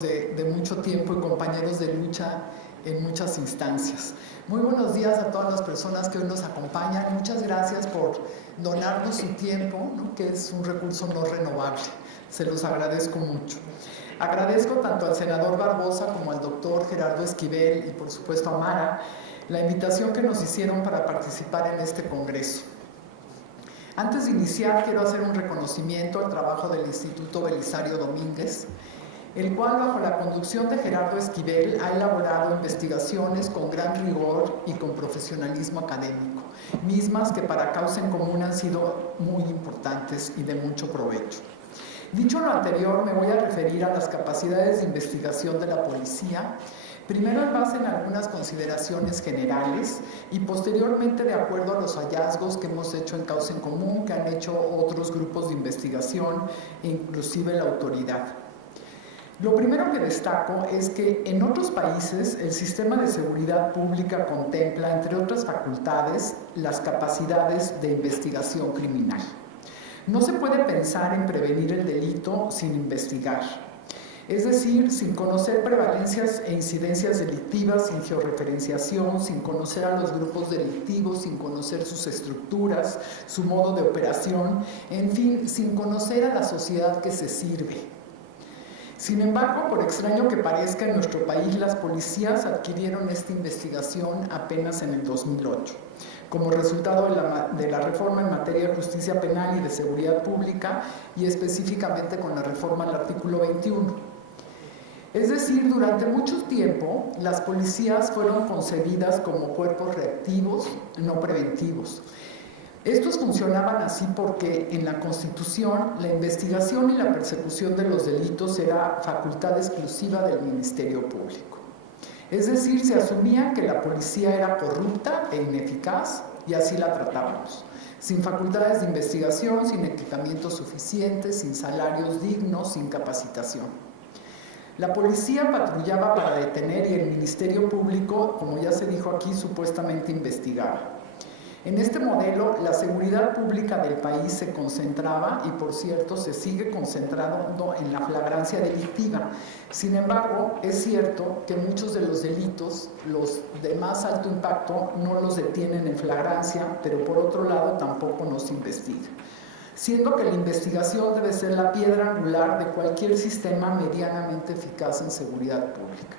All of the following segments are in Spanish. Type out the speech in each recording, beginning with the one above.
de mucho tiempo y compañeros de lucha en muchas instancias. Muy buenos días a todas las personas que hoy nos acompañan. Muchas gracias por donarnos su tiempo, ¿no?, que es un recurso no renovable. Se los agradezco mucho. Agradezco tanto al senador Barbosa como al doctor Gerardo Esquivel y por supuesto a Mara la invitación que nos hicieron para participar en este congreso. Antes de iniciar, quiero hacer un reconocimiento al trabajo del Instituto Belisario Domínguez, el cual, bajo la conducción de Gerardo Esquivel, ha elaborado investigaciones con gran rigor y con profesionalismo académico, mismas que para Causa en Común han sido muy importantes y de mucho provecho. Dicho lo anterior, me voy a referir a las capacidades de investigación de la policía, primero en base en algunas consideraciones generales y posteriormente de acuerdo a los hallazgos que hemos hecho en Causa en Común, que han hecho otros grupos de investigación e inclusive la autoridad. Lo primero que destaco es que en otros países el sistema de seguridad pública contempla, entre otras facultades, las capacidades de investigación criminal. No se puede pensar en prevenir el delito sin investigar, es decir, sin conocer prevalencias e incidencias delictivas, sin georreferenciación, sin conocer a los grupos delictivos, sin conocer sus estructuras, su modo de operación, en fin, sin conocer a la sociedad que se sirve. Sin embargo, por extraño que parezca, en nuestro país las policías adquirieron esta investigación apenas en el 2008, como resultado de la reforma en materia de justicia penal y de seguridad pública, y específicamente con la reforma al artículo 21. Es decir, durante mucho tiempo las policías fueron concebidas como cuerpos reactivos, no preventivos. Estos funcionaban así porque en la Constitución la investigación y la persecución de los delitos era facultad exclusiva del Ministerio Público. Es decir, se asumía que la policía era corrupta e ineficaz y así la tratábamos, sin facultades de investigación, sin equipamiento suficiente, sin salarios dignos, sin capacitación. La policía patrullaba para detener y el Ministerio Público, como ya se dijo aquí, supuestamente investigaba. En este modelo, la seguridad pública del país se concentraba y, por cierto, se sigue concentrando en la flagrancia delictiva. Sin embargo, es cierto que muchos de los delitos, los de más alto impacto, no los detienen en flagrancia, pero por otro lado tampoco nos investiga. Siendo que la investigación debe ser la piedra angular de cualquier sistema medianamente eficaz en seguridad pública.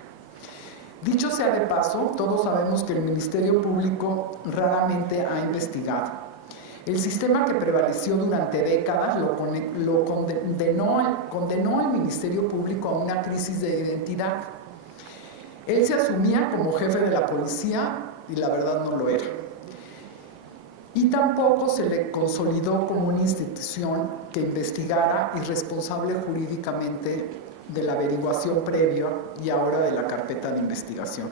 Dicho sea de paso, todos sabemos que el Ministerio Público raramente ha investigado. El sistema que prevaleció durante décadas condenó al Ministerio Público a una crisis de identidad. Él se asumía como jefe de la policía y la verdad no lo era. Y tampoco se le consolidó como una institución que investigara y responsable jurídicamente de la averiguación previa y ahora de la carpeta de investigación.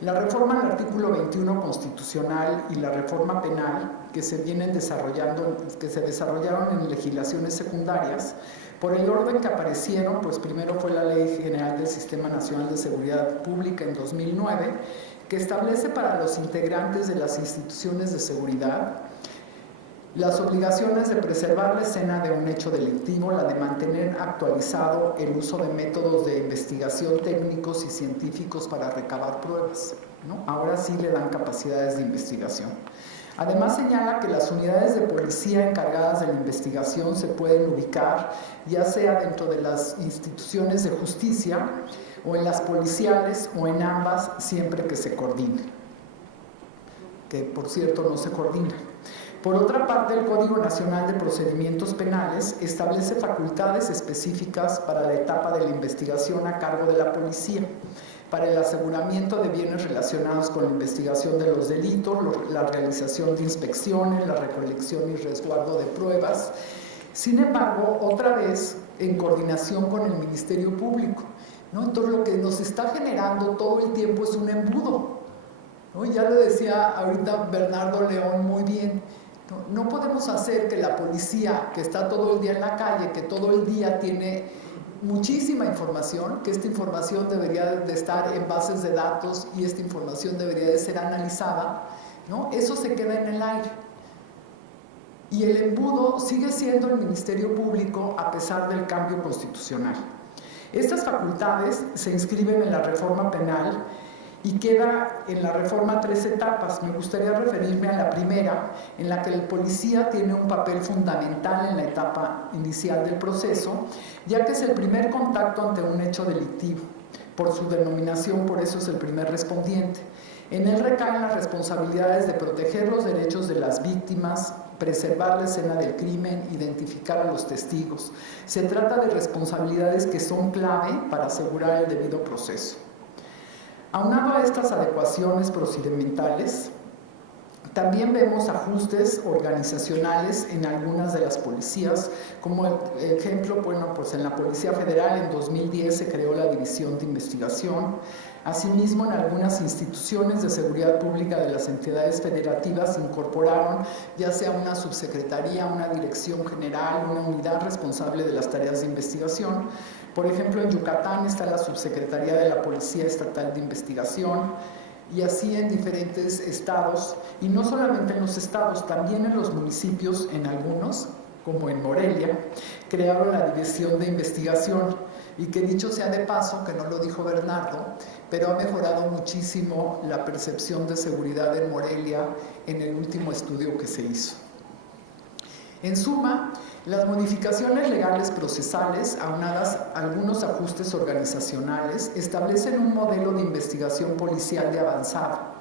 La reforma al artículo 21 constitucional y la reforma penal que se desarrollaron en legislaciones secundarias, por el orden que aparecieron, pues primero fue la Ley General del Sistema Nacional de Seguridad Pública en 2009, que establece para los integrantes de las instituciones de seguridad las obligaciones de preservar la escena de un hecho delictivo, la de mantener actualizado el uso de métodos de investigación técnicos y científicos para recabar pruebas, ¿no? Ahora sí le dan capacidades de investigación. Además señala que las unidades de policía encargadas de la investigación se pueden ubicar ya sea dentro de las instituciones de justicia o en las policiales o en ambas siempre que se coordinen, que por cierto no se coordinan. Por otra parte, el Código Nacional de Procedimientos Penales establece facultades específicas para la etapa de la investigación a cargo de la policía, para el aseguramiento de bienes relacionados con la investigación de los delitos, la realización de inspecciones, la recolección y resguardo de pruebas. Sin embargo, otra vez en coordinación con el Ministerio Público, ¿no? Entonces, lo que nos está generando todo el tiempo es un embudo, ¿no? Ya lo decía ahorita Bernardo León muy bien. No podemos hacer que la policía, que está todo el día en la calle, que todo el día tiene muchísima información, que esta información debería de estar en bases de datos y esta información debería de ser analizada, ¿no? Eso se queda en el aire. Y el embudo sigue siendo el Ministerio Público a pesar del cambio constitucional. Estas facultades se inscriben en la reforma penal y queda en la reforma 3 etapas. Me gustaría referirme a la primera, en la que el policía tiene un papel fundamental en la etapa inicial del proceso, ya que es el primer contacto ante un hecho delictivo. Por su denominación, por eso es el primer respondiente. En él recaen las responsabilidades de proteger los derechos de las víctimas, preservar la escena del crimen, identificar a los testigos. Se trata de responsabilidades que son clave para asegurar el debido proceso. Aunado a estas adecuaciones procedimentales, también vemos ajustes organizacionales en algunas de las policías. Como ejemplo, bueno, pues en la Policía Federal en 2010 se creó la División de Investigación. Asimismo, en algunas instituciones de seguridad pública de las entidades federativas se incorporaron ya sea una subsecretaría, una dirección general, una unidad responsable de las tareas de investigación. Por ejemplo, en Yucatán está la Subsecretaría de la Policía Estatal de Investigación, y así en diferentes estados, y no solamente en los estados, también en los municipios, en algunos, como en Morelia, crearon la División de Investigación, y que dicho sea de paso, que no lo dijo Bernardo, pero ha mejorado muchísimo la percepción de seguridad en Morelia en el último estudio que se hizo. En suma, las modificaciones legales procesales, aunadas a algunos ajustes organizacionales, establecen un modelo de investigación policial de avanzada.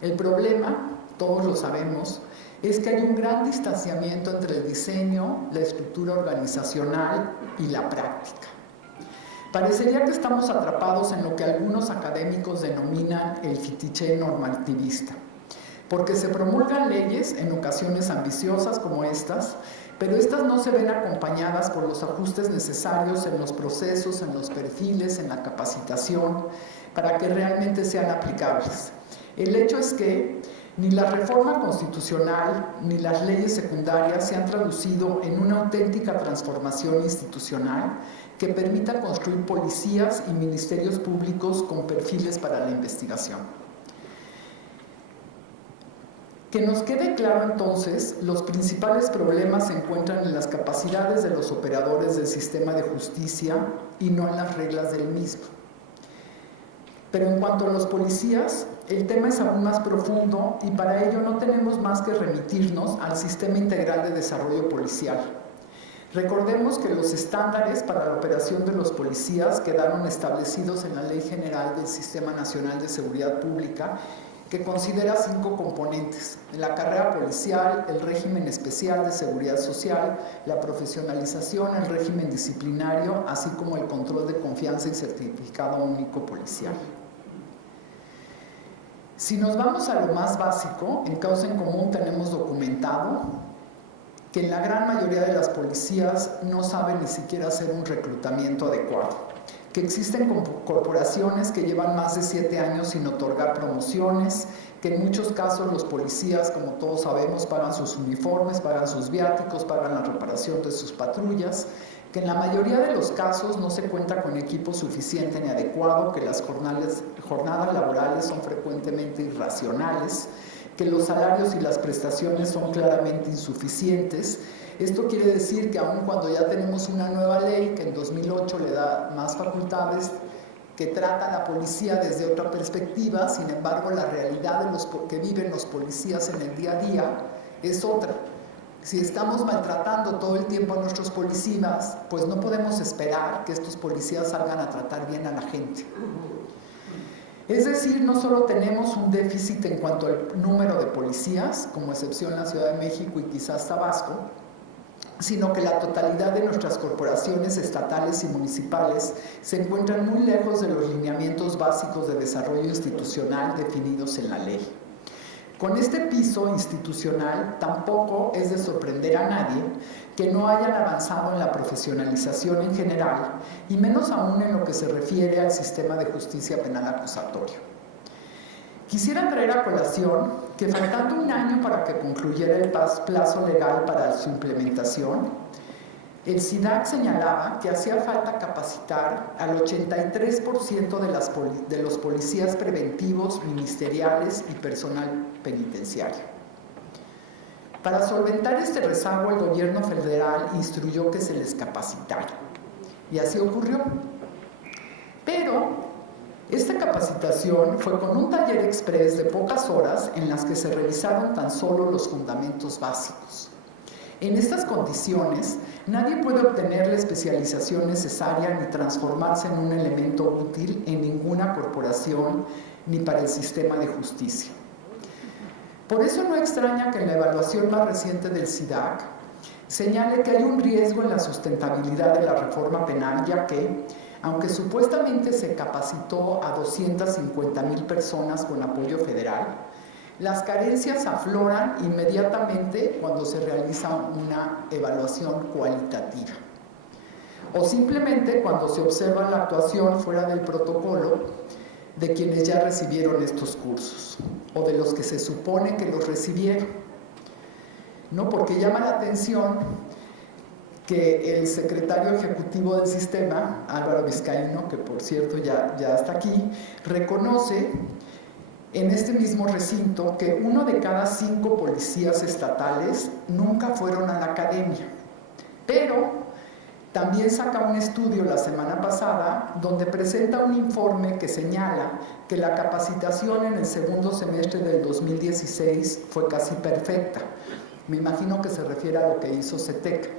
El problema, todos lo sabemos, es que hay un gran distanciamiento entre el diseño, la estructura organizacional y la práctica. Parecería que estamos atrapados en lo que algunos académicos denominan el fetiche normativista, porque se promulgan leyes, en ocasiones ambiciosas como estas, pero estas no se ven acompañadas por los ajustes necesarios en los procesos, en los perfiles, en la capacitación, para que realmente sean aplicables. El hecho es que ni la reforma constitucional ni las leyes secundarias se han traducido en una auténtica transformación institucional que permita construir policías y ministerios públicos con perfiles para la investigación. Que nos quede claro entonces, los principales problemas se encuentran en las capacidades de los operadores del sistema de justicia y no en las reglas del mismo. Pero en cuanto a los policías, el tema es aún más profundo y para ello no tenemos más que remitirnos al Sistema Integral de Desarrollo Policial. Recordemos que los estándares para la operación de los policías quedaron establecidos en la Ley General del Sistema Nacional de Seguridad Pública, que considera 5 componentes: la carrera policial, el régimen especial de seguridad social, la profesionalización, el régimen disciplinario, así como el control de confianza y certificado único policial. Si nos vamos a lo más básico, en Causa en Común tenemos documentado que en la gran mayoría de las policías no saben ni siquiera hacer un reclutamiento adecuado, que existen corporaciones que llevan más de 7 años sin otorgar promociones, que en muchos casos los policías, como todos sabemos, pagan sus uniformes, pagan sus viáticos, pagan la reparación de sus patrullas, que en la mayoría de los casos no se cuenta con equipo suficiente ni adecuado, que las jornadas laborales son frecuentemente irracionales, que los salarios y las prestaciones son claramente insuficientes. Esto quiere decir que aun cuando ya tenemos una nueva ley que en 2008 le da más facultades, que trata a la policía desde otra perspectiva, sin embargo la realidad de los que viven los policías en el día a día es otra. Si estamos maltratando todo el tiempo a nuestros policías, pues no podemos esperar que estos policías salgan a tratar bien a la gente. Es decir, no solo tenemos un déficit en cuanto al número de policías, como excepción la Ciudad de México y quizás Tabasco, sino que la totalidad de nuestras corporaciones estatales y municipales se encuentran muy lejos de los lineamientos básicos de desarrollo institucional definidos en la ley. Con este piso institucional tampoco es de sorprender a nadie que no hayan avanzado en la profesionalización en general y menos aún en lo que se refiere al sistema de justicia penal acusatorio. Quisiera traer a colación que faltando un año para que concluyera el plazo legal para su implementación, el SIDAC señalaba que hacía falta capacitar al 83% de los policías preventivos, ministeriales y personal penitenciario. Para solventar este rezago, el gobierno federal instruyó que se les capacitara. Y así ocurrió. capacitación fue con un taller express de pocas horas en las que se revisaron tan solo los fundamentos básicos. En estas condiciones, nadie puede obtener la especialización necesaria ni transformarse en un elemento útil en ninguna corporación ni para el sistema de justicia. Por eso no extraña que en la evaluación más reciente del SIDAC señale que hay un riesgo en la sustentabilidad de la reforma penal, ya que, aunque supuestamente se capacitó a 250,000 personas con apoyo federal, las carencias afloran inmediatamente cuando se realiza una evaluación cualitativa o simplemente cuando se observa la actuación fuera del protocolo de quienes ya recibieron estos cursos o de los que se supone que los recibieron, ¿no? Porque llama la atención que el secretario ejecutivo del sistema, Álvaro Vizcaíno, que por cierto ya está aquí, reconoce en este mismo recinto que 1 de cada 5 policías estatales nunca fueron a la academia, pero también saca un estudio la semana pasada donde presenta un informe que señala que la capacitación en el segundo semestre del 2016 fue casi perfecta. Me imagino que se refiere a lo que hizo CETEC.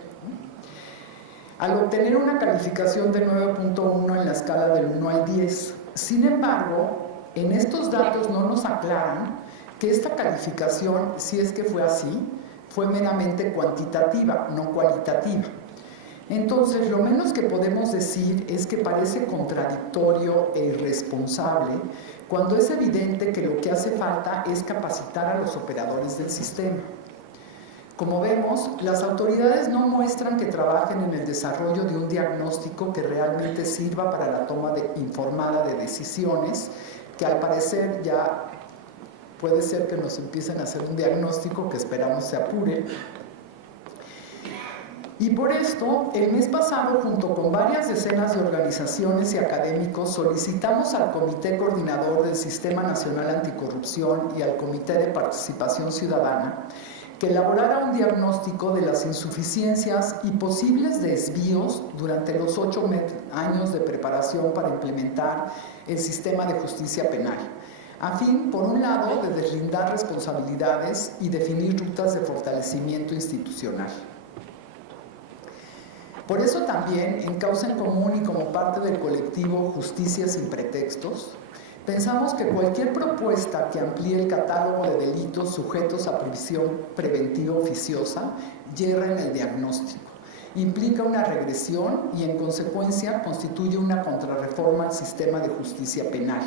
Al obtener una calificación de 9.1 en la escala del 1 al 10. Sin embargo, en estos datos no nos aclaran que esta calificación, si es que fue así, fue meramente cuantitativa, no cualitativa. Entonces, lo menos que podemos decir es que parece contradictorio e irresponsable cuando es evidente que lo que hace falta es capacitar a los operadores del sistema. Como vemos, las autoridades no muestran que trabajen en el desarrollo de un diagnóstico que realmente sirva para la toma informada de decisiones, que al parecer ya puede ser que nos empiecen a hacer un diagnóstico que esperamos se apure. Y por esto, el mes pasado, junto con varias decenas de organizaciones y académicos, solicitamos al Comité Coordinador del Sistema Nacional Anticorrupción y al Comité de Participación Ciudadana que elaborara un diagnóstico de las insuficiencias y posibles desvíos durante los 8 años de preparación para implementar el sistema de justicia penal, a fin, por un lado, de deslindar responsabilidades y definir rutas de fortalecimiento institucional. Por eso también, en Causa en Común y como parte del colectivo Justicia sin Pretextos, pensamos que cualquier propuesta que amplíe el catálogo de delitos sujetos a prisión preventiva oficiosa yerra en el diagnóstico, implica una regresión y en consecuencia constituye una contrarreforma al sistema de justicia penal.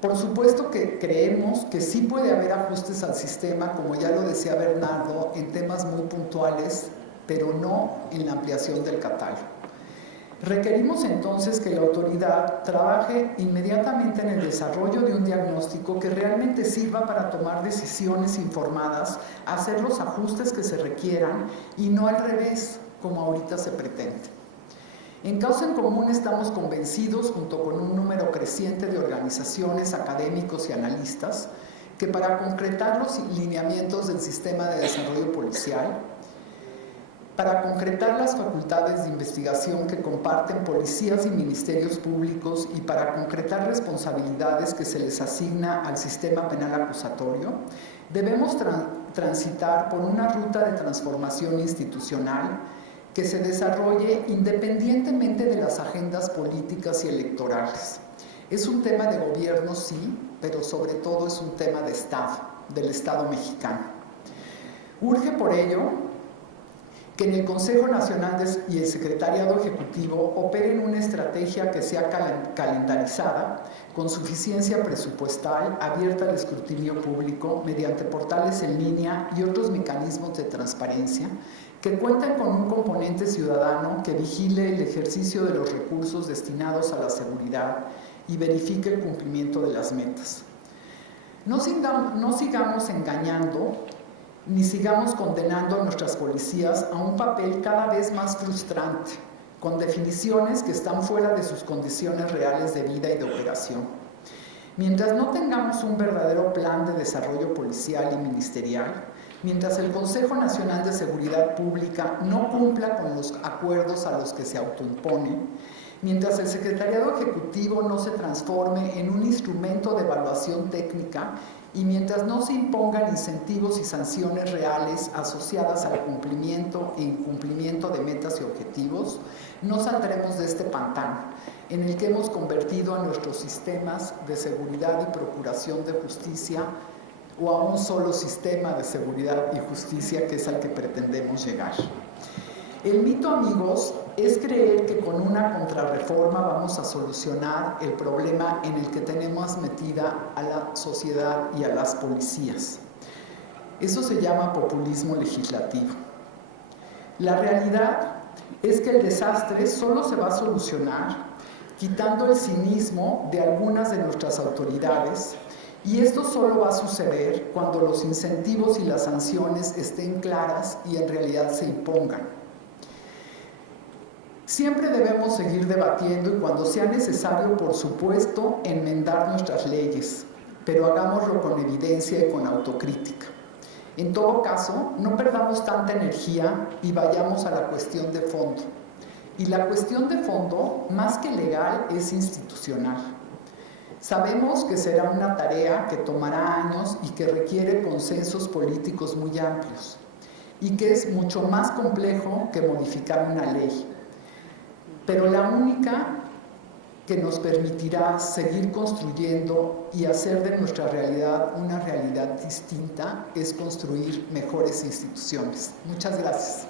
Por supuesto que creemos que sí puede haber ajustes al sistema, como ya lo decía Bernardo, en temas muy puntuales, pero no en la ampliación del catálogo. Requerimos entonces que la autoridad trabaje inmediatamente en el desarrollo de un diagnóstico que realmente sirva para tomar decisiones informadas, hacer los ajustes que se requieran y no al revés, como ahorita se pretende. En Causa en Común estamos convencidos, junto con un número creciente de organizaciones, académicos y analistas, que para concretar los lineamientos del sistema de desarrollo policial, para concretar las facultades de investigación que comparten policías y ministerios públicos y para concretar responsabilidades que se les asigna al sistema penal acusatorio, debemos transitar por una ruta de transformación institucional que se desarrolle independientemente de las agendas políticas y electorales. Es un tema de gobierno, sí, pero sobre todo es un tema de Estado, del Estado mexicano. Urge por ello que en el Consejo Nacional y el Secretariado Ejecutivo operen una estrategia que sea calendarizada, con suficiencia presupuestal, abierta al escrutinio público, mediante portales en línea y otros mecanismos de transparencia, que cuenten con un componente ciudadano que vigile el ejercicio de los recursos destinados a la seguridad y verifique el cumplimiento de las metas. No sigamos engañando ni sigamos condenando a nuestras policías a un papel cada vez más frustrante, con definiciones que están fuera de sus condiciones reales de vida y de operación. Mientras no tengamos un verdadero plan de desarrollo policial y ministerial, mientras el Consejo Nacional de Seguridad Pública no cumpla con los acuerdos a los que se autoimpone, Mientras el Secretariado Ejecutivo no se transforme en un instrumento de evaluación técnica y mientras no se impongan incentivos y sanciones reales asociadas al cumplimiento e incumplimiento de metas y objetivos, no saldremos de este pantano en el que hemos convertido a nuestros sistemas de seguridad y procuración de justicia o a un solo sistema de seguridad y justicia que es al que pretendemos llegar. El mito, amigos, es creer que con una contrarreforma vamos a solucionar el problema en el que tenemos metida a la sociedad y a las policías. Eso se llama populismo legislativo. La realidad es que el desastre solo se va a solucionar quitando el cinismo de algunas de nuestras autoridades, y esto solo va a suceder cuando los incentivos y las sanciones estén claras y en realidad se impongan. Siempre debemos seguir debatiendo y cuando sea necesario, por supuesto, enmendar nuestras leyes, pero hagámoslo con evidencia y con autocrítica. En todo caso, no perdamos tanta energía y vayamos a la cuestión de fondo. Y la cuestión de fondo, más que legal, es institucional. Sabemos que será una tarea que tomará años y que requiere consensos políticos muy amplios, y que es mucho más complejo que modificar una ley. Pero la única que nos permitirá seguir construyendo y hacer de nuestra realidad una realidad distinta es construir mejores instituciones. Muchas gracias.